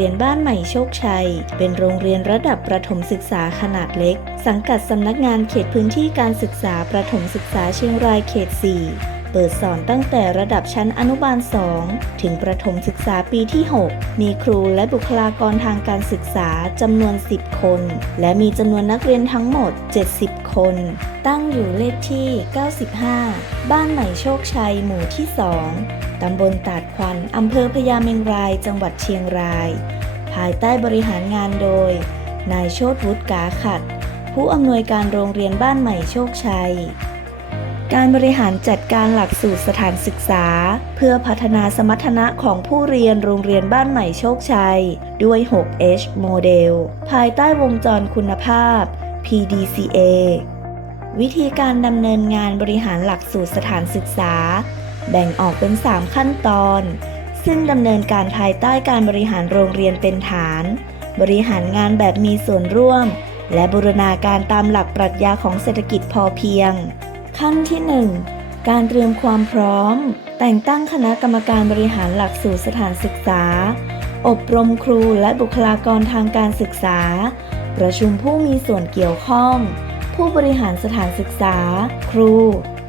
รียนบ้านใหม่โชคชัย เป็นโรงเรียนระดับประถมศึกษาขนาดเล็ก สังกัดสำนักงานเขตพื้นที่การศึกษาประถมศึกษาเชียงรายเขต 4 เปิดสอนตั้งแต่ระดับชั้นอนุบาล 2 ถึงประถมศึกษาปีที่ 6 มีครูและบุคลากรทางการศึกษาจำนวน 10 คน และมีจำนวนนักเรียนทั้งหมด 70 คน ตั้งอยู่เลขที่ 95 บ้านใหม่โชคชัย หมู่ที่ 2 ตำบลตาดควัน อำเภอพญาเมงราย จังหวัดเชียงราย ภายใต้บริหารงานโดย นายโชติวุฒิกาขัด ผู้อำนวยการโรงเรียนบ้านใหม่โชคชัย การบริหารจัดการหลักสูตรสถานศึกษา เพื่อพัฒนาสมรรถนะของผู้เรียนโรงเรียนบ้านใหม่โชคชัย ด้วย 6H โมเดล ภายใต้วงจรคุณภาพ PDCA วิธีการดำเนินงานบริหารหลักสูตรสถานศึกษา แบ่งออกเป็น 3 ขั้นตอน ซึ่งดำเนินการภายใต้การบริหารโรงเรียนเป็นฐาน บริหารงานแบบมีส่วนร่วม และบูรณาการตามหลักปรัชญาของเศรษฐกิจพอเพียง ขั้นที่ 1 การเตรียมความพร้อม แต่งตั้งคณะกรรมการบริหารหลักสูตรสถานศึกษา อบรมครูและบุคลากรทางการศึกษา ประชุมผู้มีส่วนเกี่ยวข้อง ผู้บริหารสถานศึกษา ครู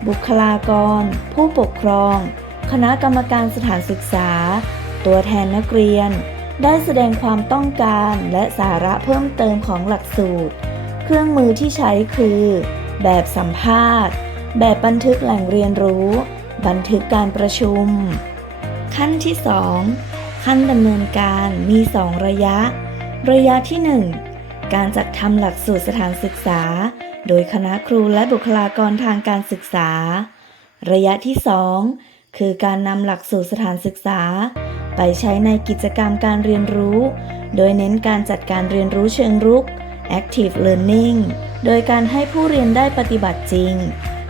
บุคลากร ผู้ปกครอง คณะกรรมการสถานศึกษา ตัวแทนนักเรียน ได้แสดงความต้องการและสาระเพิ่มเติมของหลักสูตร เครื่องมือที่ใช้คือ แบบสัมภาษณ์ แบบบันทึกแหล่งเรียนรู้ บันทึกการประชุม ขั้นที่ 2 ขั้นดำเนินการมี 2 ระยะ ระยะที่ 1 การจัดทำหลักสูตรสถานศึกษา โดยคณะครูและบุคลากรทางการศึกษา ระยะที่ 2 คือการนำหลักสูตรสถานศึกษา ไปใช้ในกิจกรรมการเรียนรู้ โดยเน้นการจัดการเรียนรู้เชิงรุก active learning โดยการให้ผู้เรียนได้ปฏิบัติจริง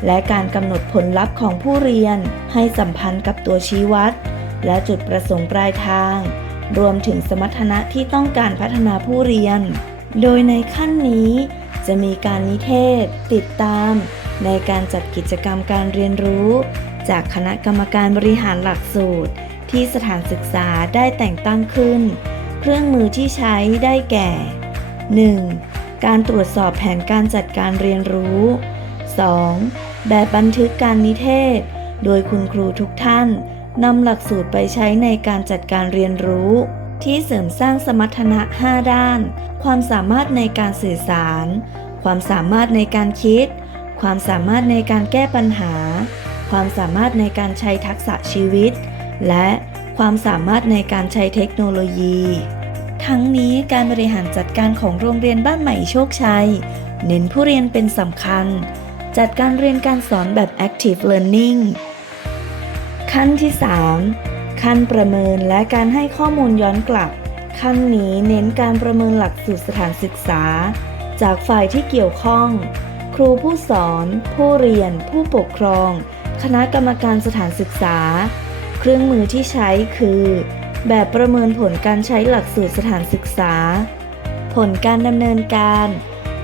และการกำหนดผลลัพธ์ของผู้เรียน ให้สัมพันธ์กับตัวชี้วัด และจุดประสงค์ปลายทาง รวมถึงสมรรถนะที่ต้องการพัฒนาผู้เรียน โดยในขั้นนี้ จะมีการนิเทศ ติดตาม ในการจัดกิจกรรมการเรียนรู้ จากคณะกรรมการบริหารหลักสูตร ที่สถานศึกษาได้แต่งตั้งขึ้น เครื่องมือที่ใช้ได้แก่ 1. การตรวจสอบแผนการจัดการเรียนรู้ 2. แบบบันทึกการนิเทศ โดยคุณครูทุกท่านนำหลักสูตรไปใช้ในการจัดการเรียนรู้ ที่เสริมสร้างสมรรถนะ 5 ด้าน ความสามารถในการสื่อสาร ความสามารถในการคิด ความสามารถในการแก้ปัญหา ความสามารถในการใช้ทักษะชีวิต และความสามารถในการใช้เทคโนโลยี ทั้งนี้การบริหารจัดการของโรงเรียนบ้านใหม่โชคชัย เน้นผู้เรียนเป็นสำคัญ จัดการเรียนการสอนแบบ active learning ขั้นที่ 3 ขั้นประเมินและการให้ข้อมูลย้อนกลับ ขั้นนี้เน้นการประเมินหลักสูตรสถานศึกษา จากฝ่ายที่เกี่ยวข้อง ครูผู้สอน ผู้เรียน ผู้ปกครอง คณะกรรมการสถานศึกษา เครื่องมือที่ใช้คือ แบบประเมินผลการใช้หลักสูตรสถานศึกษา ผลการดำเนินการ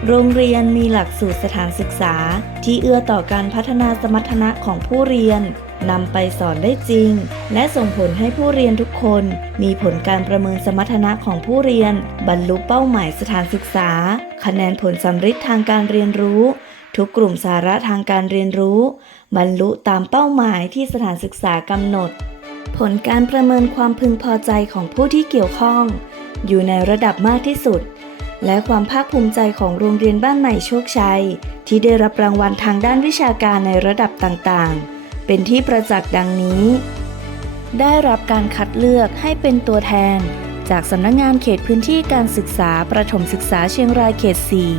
โรงเรียนมีหลักสูตรสถานศึกษา ที่เอื้อต่อการพัฒนาสมรรถนะของผู้เรียนนำไปสอนได้จริง และส่งผลให้ผู้เรียนทุกคน มีผลการประเมินสมรรถนะของผู้เรียน บรรลุเป้าหมายสถานศึกษา คะแนนผลสำฤทธิ์ทางการเรียนรู้ ทุกกลุ่มสาระทางการเรียนรู้ บรรลุตามเป้าหมายที่สถานศึกษากำหนด ผลการประเมินความพึงพอใจของผู้ที่เกี่ยวข้อง อยู่ในระดับมากที่สุด และความภาคภูมิใจของโรงเรียนบ้านใหม่โชคชัย ที่ได้รับรางวัลทางด้านวิชาการในระดับต่างๆ เป็นที่ประจักษ์ดังนี้ ได้รับการคัดเลือกให้เป็นตัวแทน จากสำนักงงานเขตพื้นที่การศึกษาประถมศึกษาเชียงรายเขต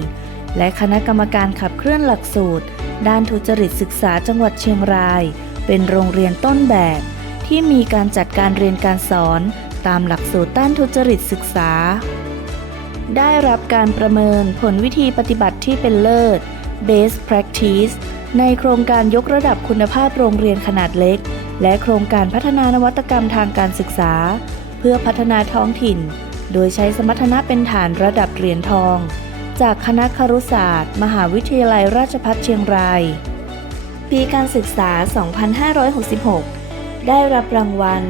4 และคณะกรรมการขับเคลื่อนหลักสูตร ด้านทุจริตศึกษาจังหวัดเชียงราย เป็นโรงเรียนต้นแบบ ที่มีการจัดการเรียนการสอน ตามหลักสูตรต้านทุจริตศึกษา ได้รับการประเมินผลวิธีปฏิบัติที่เป็นเลิศ Best Practice ในโครงการยกระดับคุณภาพโรงเรียนขนาดเล็ก และโครงการพัฒนานวัตกรรมทางการศึกษา เพื่อพัฒนาท้องถิ่น โดยใช้สมรรถนะเป็นฐานระดับเหรียญทอง จากคณะครุศาสตร์ มหาวิทยาลัยราชภัฏเชียงราย ปีการศึกษา 2566 ได้รับรางวัล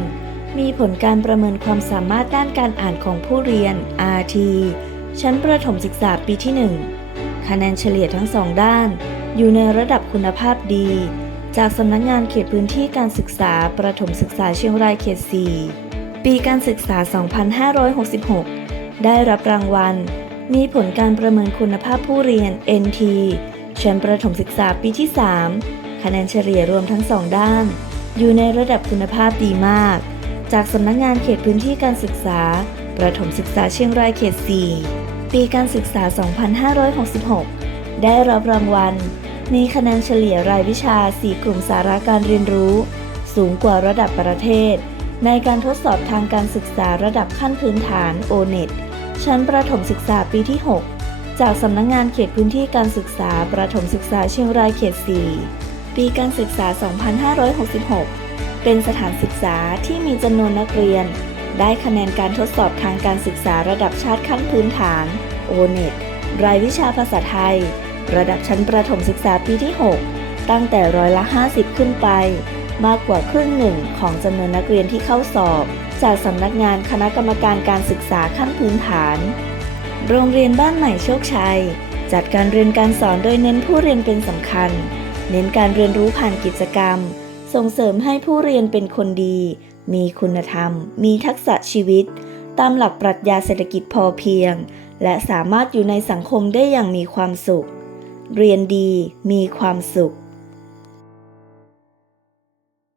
มีผลการประเมินความสามารถด้านการอ่านของผู้เรียน RT ชั้นประถมศึกษาปีที่ 1 คะแนนเฉลี่ยทั้งสองด้าน อยู่ในระดับคุณภาพดี จากสำนักงานเขตพื้นที่การศึกษาประถมศึกษาเชียงรายเขต 4 ปีการศึกษา 2566 ได้รับรางวัล มีผลการประเมินคุณภาพผู้เรียน NT ชั้นประถมศึกษาปีที่ 3 คะแนนเฉลี่ยรวมทั้งสองด้าน อยู่ในระดับคุณภาพดีมาก จากสำนักงานเขตพื้นที่การศึกษา ประถมศึกษาเชียงรายเขต 4 ปีการศึกษา 2566 ได้รับรางวัล มีคะแนนเฉลี่ยรายวิชา 4 กลุ่มสาระการเรียนรู้ สูงกว่าระดับประเทศ ในการทดสอบทางการศึกษาระดับขั้นพื้นฐาน O-NET ชั้นประถมศึกษาปีที่ 6 จากสำนักงานเขตพื้นที่การศึกษาประถมศึกษาเชียงรายเขต 4 ปีการศึกษา 2566 เป็นสถานศึกษาที่มีจำนวนนักเรียน ได้คะแนนการทดสอบทางการศึกษาระดับชาติขั้นพื้นฐาน O-NET รายวิชาภาษาไทย ระดับชั้นประถมศึกษาปีที่ 6 ตั้งแต่ร้อยละ 50 ขึ้นไป มากกว่าครึ่งหนึ่งของจำนวนนักเรียนที่เข้าสอบ จากสำนักงานคณะกรรมการการศึกษาขั้นพื้นฐาน โรงเรียนบ้านใหม่โชคชัย จัดการเรียนการสอนโดยเน้นผู้เรียนเป็นสำคัญ เน้นการเรียนรู้ผ่านกิจกรรม ส่งเสริมให้ผู้เรียนเป็นคนดี มีคุณธรรม มีทักษะชีวิต ตามหลักปรัชญาเศรษฐกิจพอเพียง และสามารถอยู่ในสังคมได้อย่างมีความสุข เรียนดีมีความสุข